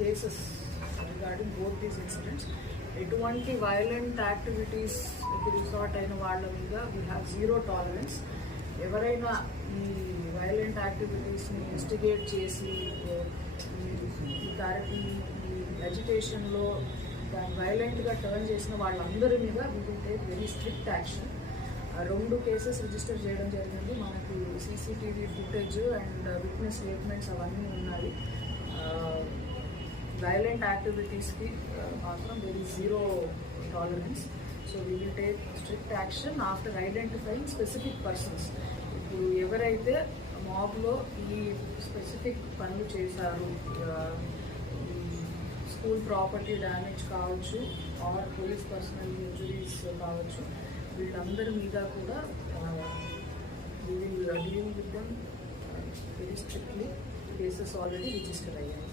cases regarding both these incidents. ఎటువంటి violent activities resort అయిన వాళ్ళ మీద వీ హ్యావ్ జీరో టాలరెన్స్. ఎవరైనా ఈ వైలెంట్ యాక్టివిటీస్ని ఇన్స్టిగేట్ చేసి ఈ ఎడ్యుకేషన్లో దాన్ని వైలెంట్గా టర్న్ చేసిన వాళ్ళందరి మీద we will take very strict action. 2 cases register చేయడం జరిగింది. మనకి CCTV footage and witness statements అవన్నీ ఉన్నాయి. వైలెంట్ యాక్టివిటీస్కి మాత్రం very zero tolerance. So we will take strict action after identifying specific persons. ఇప్పుడు ఎవరైతే మాబ్లో ఈ స్పెసిఫిక్ పనులు చేశారు, స్కూల్ ప్రాపర్టీ డ్యామేజ్ కావచ్చు ఆర్ పోలీస్ పర్సనల్ ఇంజురీస్ కావచ్చు, వీళ్ళందరి మీద కూడా we will deal with them very strictly. Cases already register అయ్యాయి.